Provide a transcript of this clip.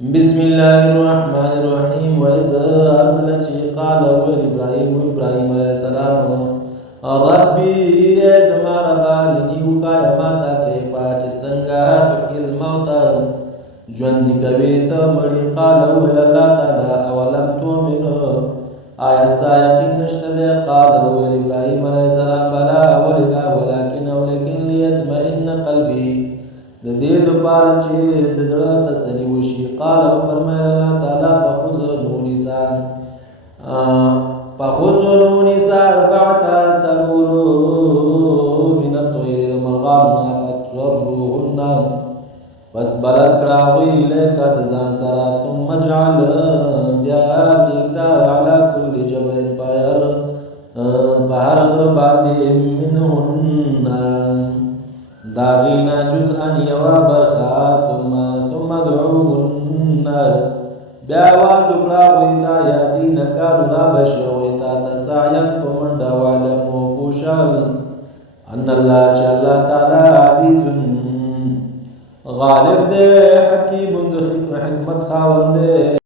بسم الله الرحمن الرحيم وإذا أرسل قال إبراهيم عليه السلام ربي زما ربا لني وخايا ماتا كيفا چې څنګه تحيي الموتى ژوند کوي ته مړي قال ویل الله تعالی اولم تؤمن آیا ستا یقین نشته دی قال ویل ابراهيم عليه السلام بلا ولكن ليطمئن قلبي د دې لپاره چې د زړه تسلي وشي قال فرمایل الله تعالی فخذوا نساء بعد سلور من الطير المرغام فتزروهن پس بلد کراوی لیکا دزان سرا ثم جعل بیا کیتا علا کل جبل بہر غرباتی منهن داغینا جزءا یوا برخا ثم دعوهن بیا آواز کراویتا یادین کانو رابشویتا تسایم پمنڈا وعلمو پوشاو ان اللہ چا اللہ تعالی عزیز غالب دے حکیم حکمت خاوند دے